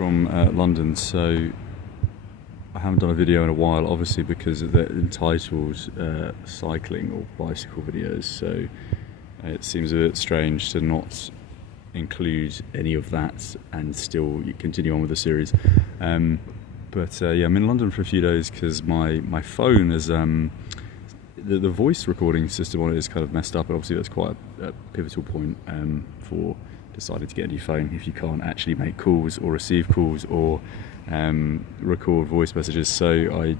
from London. So I haven't done a video in a while, obviously because they're entitled cycling or bicycle videos. So it seems a bit strange to not include any of that and still continue on with the series. But yeah, I'm in London for a few days because my phone is the voice recording system on it is kind of messed up, and obviously that's quite a pivotal point for deciding to get a new phone if you can't actually make calls or receive calls or record voice messages. So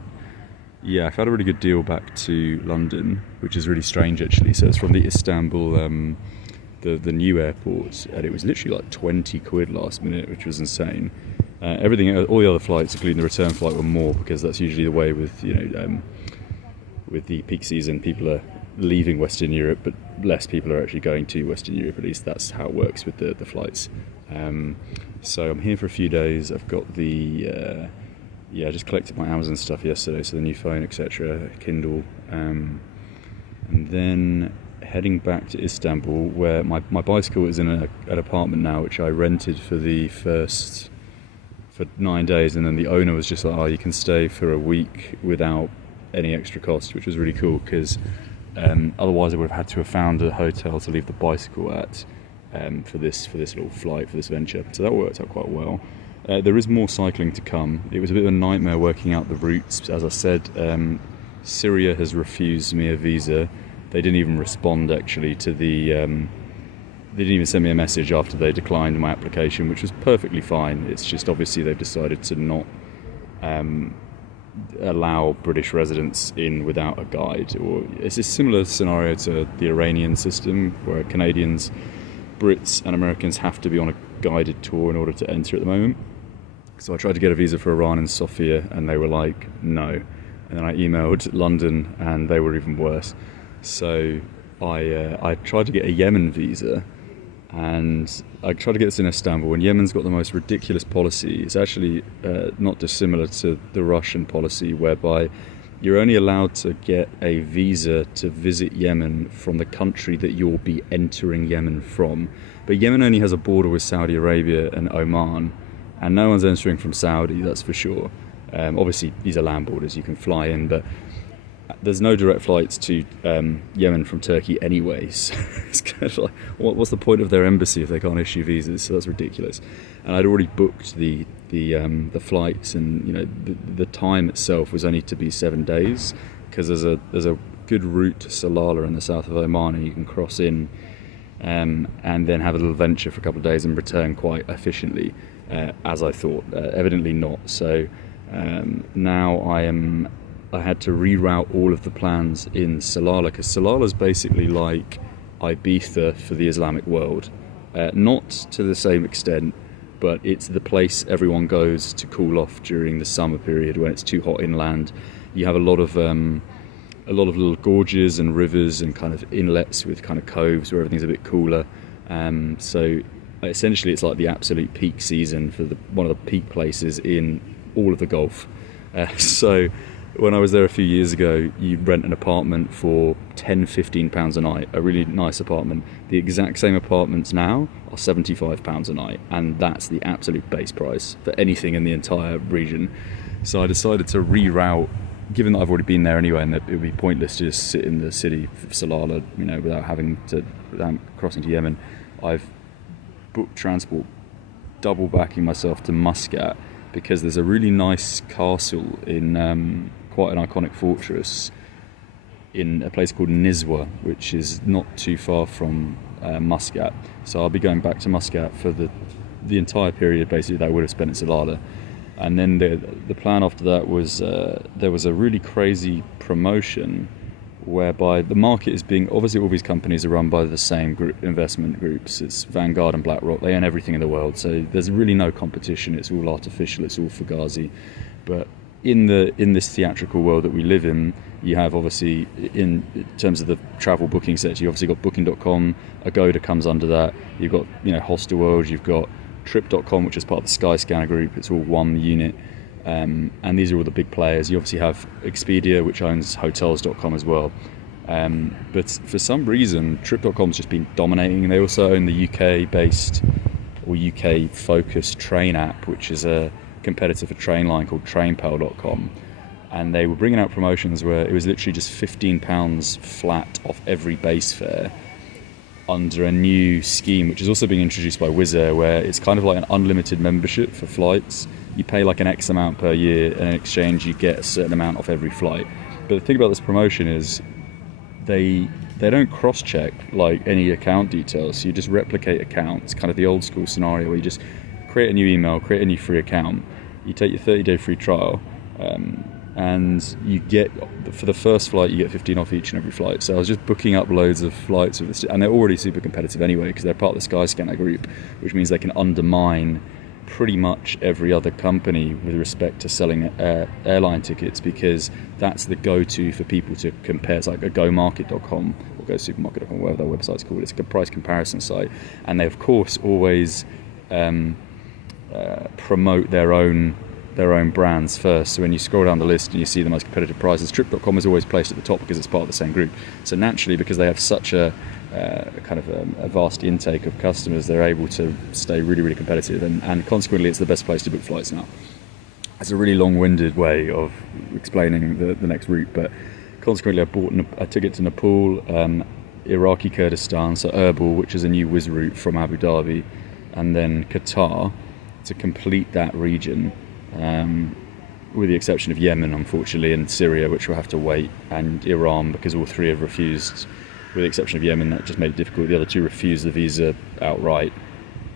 I've had a really good deal back to London, which is really strange actually. So it's from the Istanbul, the new airport, and it was literally like 20 quid last minute, which was insane. Everything, all the other flights, including the return flight, were more because that's usually the way with with the peak season. People are leaving Western Europe, but less people are actually going to Western Europe. At least that's how it works with the flights. So I'm here for a few days. I've got I just collected my Amazon stuff yesterday, so the new phone, etc., Kindle, and then heading back to Istanbul, where my bicycle is in an apartment now, which I rented for 9 days, and then the owner was just like, oh, you can stay for a week without any extra cost, which was really cool because otherwise I would have had to have found a hotel to leave the bicycle at for this little flight, for this venture. So that worked out quite well. There is more cycling to come. It was a bit of a nightmare working out the routes. As I said, Syria has refused me a visa. They didn't even respond actually to they didn't even send me a message after they declined my application, which was perfectly fine. It's just obviously they've decided to not allow British residents in without a guide. Or it's a similar scenario to the Iranian system, where Canadians, Brits and Americans have to be on a guided tour in order to enter at the moment. So I tried to get a visa for Iran and Sofia, and they were like, no. And then I emailed London, and they were even worse. So I tried to get a Yemen visa, and I tried to get this in Istanbul, and Yemen's got the most ridiculous policy. It's actually not dissimilar to the Russian policy, whereby you're only allowed to get a visa to visit Yemen from the country that you'll be entering Yemen from. But Yemen only has a border with Saudi Arabia and Oman, and no one's entering from Saudi, that's for sure. Obviously, these are land borders, you can fly in, but there's no direct flights to Yemen from Turkey anyway, so it's kind of like, what's the point of their embassy if they can't issue visas? So that's ridiculous. And I'd already booked the flights, and the time itself was only to be 7 days, because there's a good route to Salalah in the south of Oman, and you can cross in and then have a little venture for a couple of days and return quite efficiently, as I thought. Evidently not. So now I had to reroute all of the plans in Salalah, because Salalah is basically like Ibiza for the Islamic world. Not to the same extent, but it's the place everyone goes to cool off during the summer period when it's too hot inland. You have a lot of little gorges and rivers and kind of inlets with kind of coves where everything's a bit cooler. So essentially it's like the absolute peak season for one of the peak places in all of the Gulf. So when I was there a few years ago, you rent an apartment for £10-15 a night, a really nice apartment. The exact same apartments now are £75 a night, and that's the absolute base price for anything in the entire region. So I decided to reroute, given that I've already been there anyway, and that it would be pointless to just sit in the city of Salalah, without crossing to Yemen. I've booked transport, double backing myself to Muscat, because there's a really nice castle in quite an iconic fortress in a place called Nizwa, which is not too far from Muscat. So I'll be going back to Muscat for the entire period basically that I would have spent in Salalah. And then the plan after that was there was a really crazy promotion whereby the market is being, obviously all these companies are run by the same investment groups. It's Vanguard and BlackRock. They own everything in the world, so there's really no competition. It's all artificial, it's all fugazi. But in this theatrical world that we live in, you have obviously, in terms of the travel booking sector, you've obviously got Booking.com, Agoda comes under that, you've got Hostelworld, you've got Trip.com, which is part of the Skyscanner group. It's all one unit. And these are all the big players. You obviously have Expedia, which owns Hotels.com as well. But for some reason, Trip.com's just been dominating. They also own the UK-based or UK focused train app, which is a competitor for Trainline called trainpal.com. And they were bringing out promotions where it was literally just £15 flat off every base fare under a new scheme, which is also being introduced by Wizz Air, where it's kind of like an unlimited membership for flights. You pay like an X amount per year, and in exchange you get a certain amount off every flight. But the thing about this promotion is they don't cross-check like any account details, so you just replicate accounts, kind of the old school scenario where you just create a new email, create a new free account, you take your 30-day free trial, and you get, for the first flight, you get 15 off each and every flight. So I was just booking up loads of flights with this, and they're already super competitive anyway because they're part of the Skyscanner group, which means they can undermine pretty much every other company with respect to selling airline tickets, because that's the go-to for people to compare. It's like a GoMarket.com or GoSupermarket.com, whatever their website's called. It's a price comparison site, and they of course always promote their own brands first. So when you scroll down the list and you see the most competitive prices, Trip.com is always placed at the top because it's part of the same group. So naturally, because they have such a vast intake of customers, they're able to stay really, really competitive, and consequently it's the best place to book flights now. It's a really long-winded way of explaining the next route, but consequently I bought a ticket to Nepal, Iraqi Kurdistan, so Erbil, which is a new Wizz route from Abu Dhabi, and then Qatar to complete that region, with the exception of Yemen, unfortunately, and Syria, which will have to wait, and Iran, because all three have refused. With the exception of Yemen, that just made it difficult. The other two refused the visa outright.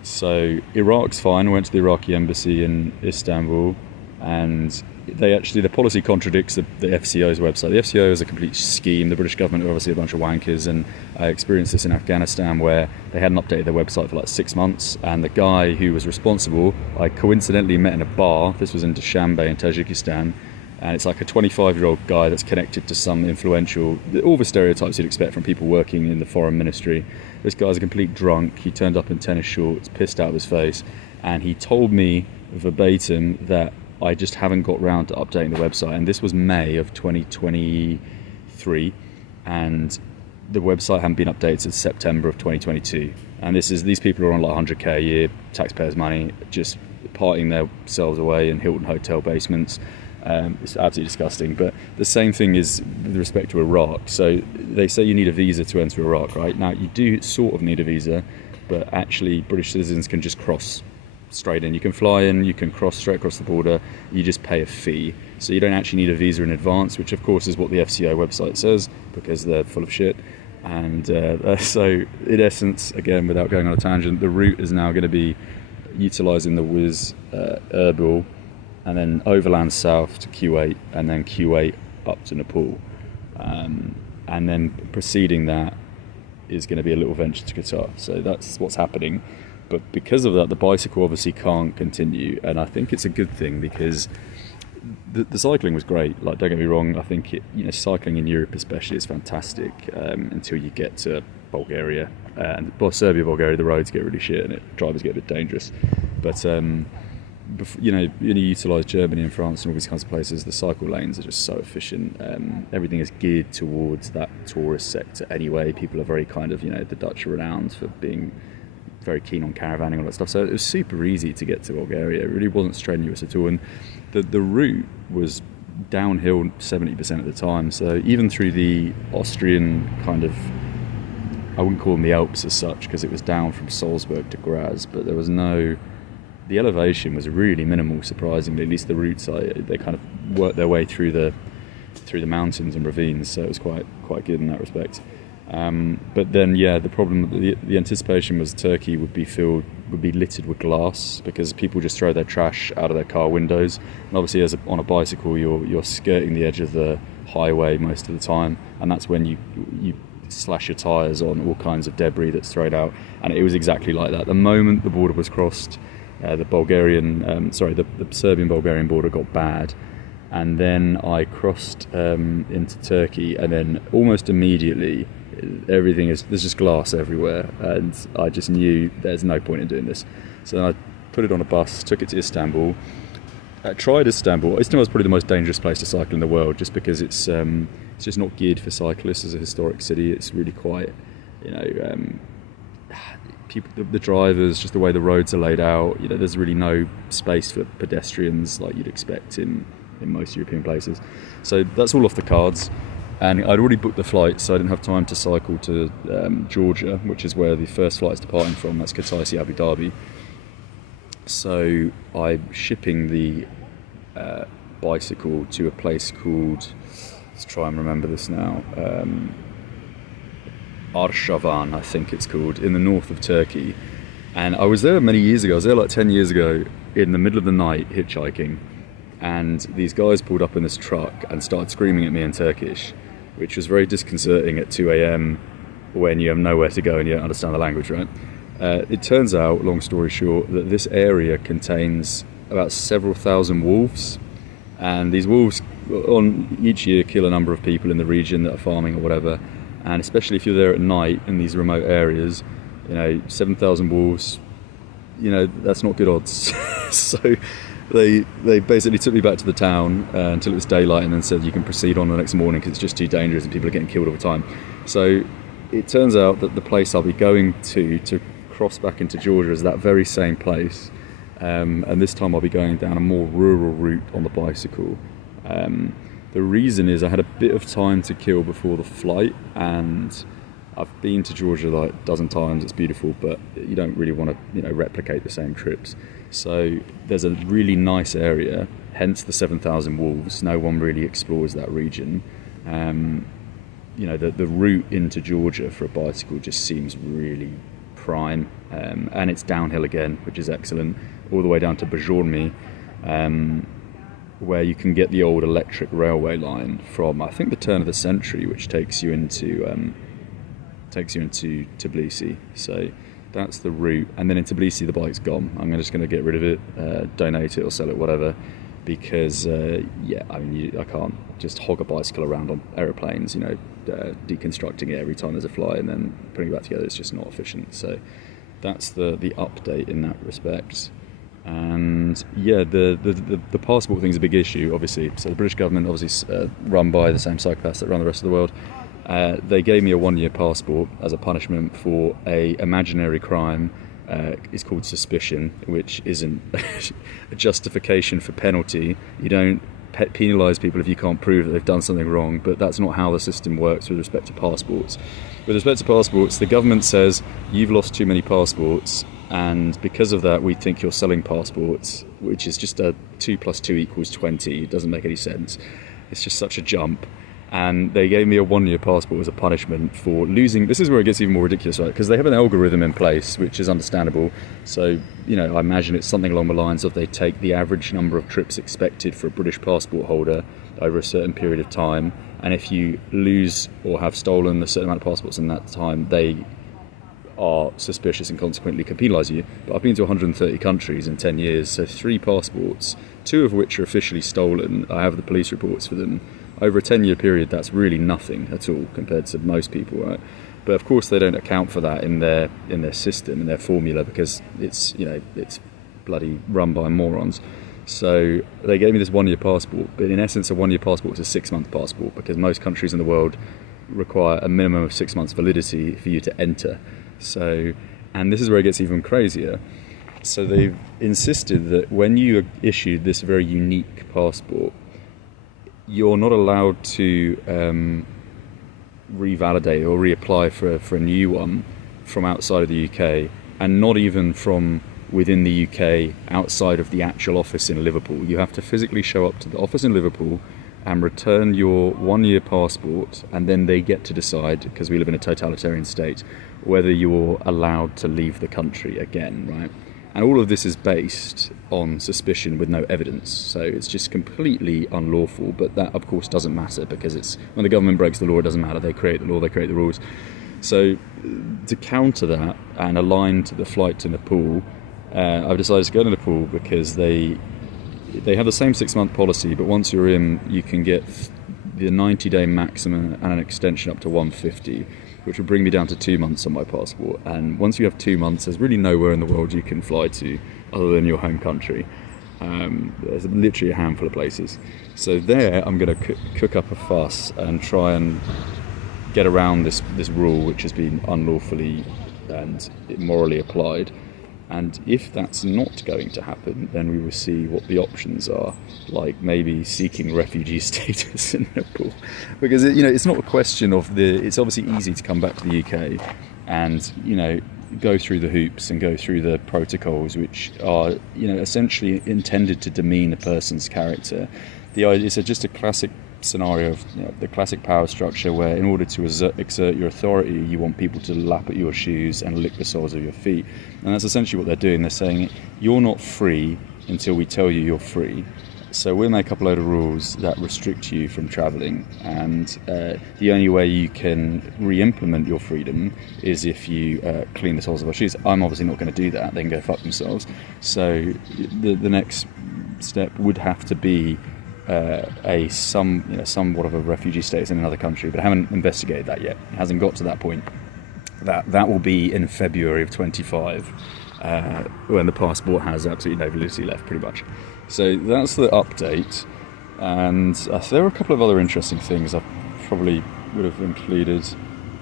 So Iraq's fine. I went to the Iraqi embassy in Istanbul, and the policy contradicts the FCO's website. The FCO is a complete scheme. The British government are obviously a bunch of wankers, and I experienced this in Afghanistan where they hadn't updated their website for like 6 months, and the guy who was responsible, I coincidentally met in a bar. This was in Dushanbe in Tajikistan, and it's like a 25-year-old guy that's connected to some influential, all the stereotypes you'd expect from people working in the foreign ministry. This guy's a complete drunk. He turned up in tennis shorts, pissed out of his face, and he told me verbatim that I just haven't got round to updating the website. And this was May of 2023, and the website hadn't been updated since September of 2022. And these people are on like 100k a year, taxpayers' money, just partying themselves away in Hilton hotel basements. It's absolutely disgusting. But the same thing is with respect to Iraq. So they say you need a visa to enter Iraq, right? Now, you do sort of need a visa, but actually British citizens can just cross straight in. You can fly in, you can cross straight across the border, you just pay a fee. So you don't actually need a visa in advance, which of course is what the FCO website says, because they're full of shit. And so in essence, again, without going on a tangent, the route is now going to be utilising the Wizz Erbil, and then overland south to Kuwait, and then Kuwait up to Nepal. And then preceding that is going to be a little venture to Qatar. So that's what's happening. But because of that, the bicycle obviously can't continue, and I think it's a good thing, because the cycling was great. Like, don't get me wrong, I think cycling in Europe especially is fantastic until you get to Bulgaria and Serbia, Bulgaria. The roads get really shit and drivers get a bit dangerous. But you utilise Germany and France and all these kinds of places. The cycle lanes are just so efficient. Everything is geared towards that tourist sector anyway. People are very kind of, the Dutch are renowned for being very keen on caravanning, all that stuff. So it was super easy to get to Bulgaria. It really wasn't strenuous at all, and the route was downhill 70% of the time. So even through the Austrian kind of, I wouldn't call them the Alps as such, because it was down from Salzburg to Graz, but there was the elevation was really minimal, surprisingly. At least the routes, they kind of worked their way through the mountains and ravines, so it was quite good in that respect. But then, the problem, the anticipation was Turkey would be littered with glass, because people just throw their trash out of their car windows. And obviously, on a bicycle, you're skirting the edge of the highway most of the time, and that's when you slash your tyres on all kinds of debris that's thrown out. And it was exactly like that. The moment the border was crossed, the Serbian-Bulgarian border got bad. And then I crossed into Turkey, and then almost immediately there's just glass everywhere, and I just knew there's no point in doing this. So then I put it on a bus, took it to Istanbul. Tried Istanbul. Istanbul is probably the most dangerous place to cycle in the world, just because it's just not geared for cyclists. As a historic city, it's really quite, people, the drivers, just the way the roads are laid out, there's really no space for pedestrians like you'd expect in most European places. So that's all off the cards. And I'd already booked the flight, so I didn't have time to cycle to Georgia, which is where the first flight is departing from. That's Kutaisi, Abu Dhabi. So I'm shipping the bicycle to a place called, let's try and remember this now, Arshavan, I think it's called, in the north of Turkey. And I was there many years ago. I was there like 10 years ago in the middle of the night hitchhiking. And these guys pulled up in this truck and started screaming at me in Turkish, which was very disconcerting at 2 a.m. when you have nowhere to go and you don't understand the language, right? It turns out, long story short, that this area contains about several thousand wolves. And these wolves each year kill a number of people in the region that are farming or whatever. And especially if you're there at night in these remote areas, 7,000 wolves, that's not good odds. So they basically took me back to the town until it was daylight, and then said you can proceed on the next morning because it's just too dangerous and people are getting killed all the time. So it turns out that the place I'll be going to cross back into Georgia is that very same place, and this time I'll be going down a more rural route on the bicycle. The reason is I had a bit of time to kill before the flight, and I've been to Georgia like a dozen times. It's beautiful, but you don't really want to, replicate the same trips. So there's a really nice area, hence the 7,000 wolves. No one really explores that region. The route into Georgia for a bicycle just seems really prime, and it's downhill again, which is excellent, all the way down to Bajormi, where you can get the old electric railway line from, I think, the turn of the century, which takes you into Tbilisi. So that's the route. And then in Tbilisi, the bike's gone. I'm just going to get rid of it, donate it or sell it, whatever, because I can't just hog a bicycle around on aeroplanes, deconstructing it every time there's a flight and then putting it back together. It's just not efficient. So that's the update in that respect. And the passport thing is a big issue, obviously. So the British government, obviously run by the same psychopaths that run the rest of the world, they gave me a 1-year passport as a punishment for a imaginary crime. It's called suspicion, which isn't a justification for penalty. You don't penalise people if you can't prove that they've done something wrong, but that's not how the system works with respect to passports. With respect to passports, the government says you've lost too many passports, and because of that we think you're selling passports, which is just a 2 + 2 = 20. It doesn't make any sense. It's just such a jump. And they gave me a 1-year passport as a punishment for losing. This is where it gets even more ridiculous, right? Because they have an algorithm in place, which is understandable. So, I imagine it's something along the lines of they take the average number of trips expected for a British passport holder over a certain period of time. And if you lose or have stolen a certain amount of passports in that time, they are suspicious and consequently can penalise you. But I've been to 130 countries in 10 years, so 3 passports, 2 of which are officially stolen. I have the police reports for them. Over a 10-year period, that's really nothing at all compared to most people, right? But of course, they don't account for that in their system, in their formula, because it's bloody run by morons. So they gave me this 1-year passport, but in essence, a 1-year passport is a 6-month passport, because most countries in the world require a minimum of 6 months validity for you to enter. So, and this is where it gets even crazier. So they've insisted that when you are issued this very unique passport, you're not allowed to revalidate or reapply for a new one from outside of the UK, and not even from within the UK outside of the actual office in Liverpool. You have to physically show up to the office in Liverpool and return your 1-year passport, and then they get to decide, because we live in a totalitarian state, whether you're allowed to leave the country again, right? And all of this is based on suspicion with no evidence. So it's just completely unlawful. But that, of course, doesn't matter, because it's when the government breaks the law, it doesn't matter. They create the law, they create the rules. So to counter that and align to the flight to Nepal, I've decided to go to Nepal because they have the same 6-month policy, but once you're in, you can get the 90-day maximum and an extension up to 150, which would bring me down to 2 months on my passport. And once you have 2 months, there's really nowhere in the world you can fly to other than your home country. There's literally a handful of places. So there, I'm going to cook up a fuss and try and get around this rule, which has been unlawfully and morally applied. And if that's not going to happen, then we will see what the options are, like maybe seeking refugee status in Nepal. Because, it's not a question of it's obviously easy to come back to the UK and, go through the hoops and go through the protocols, which are, essentially intended to demean a person's character. It's just a classic scenario of the classic power structure where in order to exert your authority, you want people to lap at your shoes and lick the soles of your feet. And that's essentially what they're doing. They're saying, you're not free until we tell you you're free. So we'll make up a load of rules that restrict you from travelling, and the only way you can re-implement your freedom is if you clean the soles of our shoes. I'm obviously not going to do that. They can go fuck themselves. So the next step would have to be somewhat of a refugee status in another country, but I haven't investigated that yet. It hasn't got to that point. That will be in February of 25, when the passport has absolutely no validity left, pretty much. So that's the update, and there were a couple of other interesting things I probably would have included.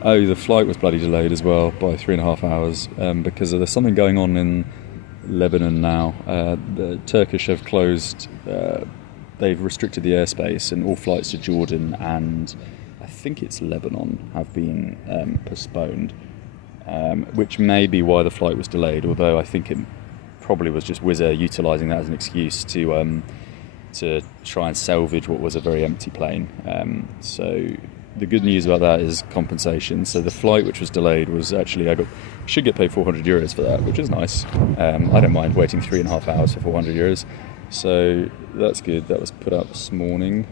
Oh, the flight was bloody delayed as well by 3.5 hours because there's something going on in Lebanon now. The Turkish have closed. They've restricted the airspace, and all flights to Jordan and I think it's Lebanon have been postponed, which may be why the flight was delayed, although I think it probably was just Wizz Air utilising that as an excuse to try and salvage what was a very empty plane. So the good news about that is compensation. So the flight which was delayed was actually, should get paid €400 for that, which is nice. I don't mind waiting 3.5 hours for €400. So that's good. That was put out this morning.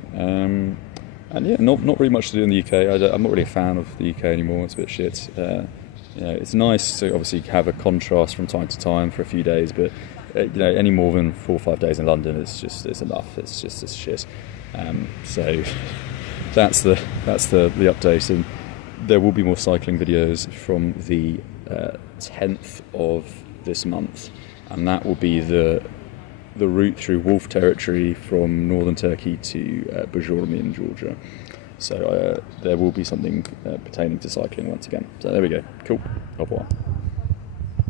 And yeah, not really much to do in the UK. I'm not really a fan of the UK anymore. It's a bit shit. It's nice to obviously have a contrast from time to time for a few days, but any more than 4 or 5 days in London, it's enough. It's shit. So that's the update, and there will be more cycling videos from the 10th of this month, and that will be the route through Wolf territory from northern Turkey to Bajormi in Georgia. So there will be something pertaining to cycling once again. So there we go. Cool. Au revoir.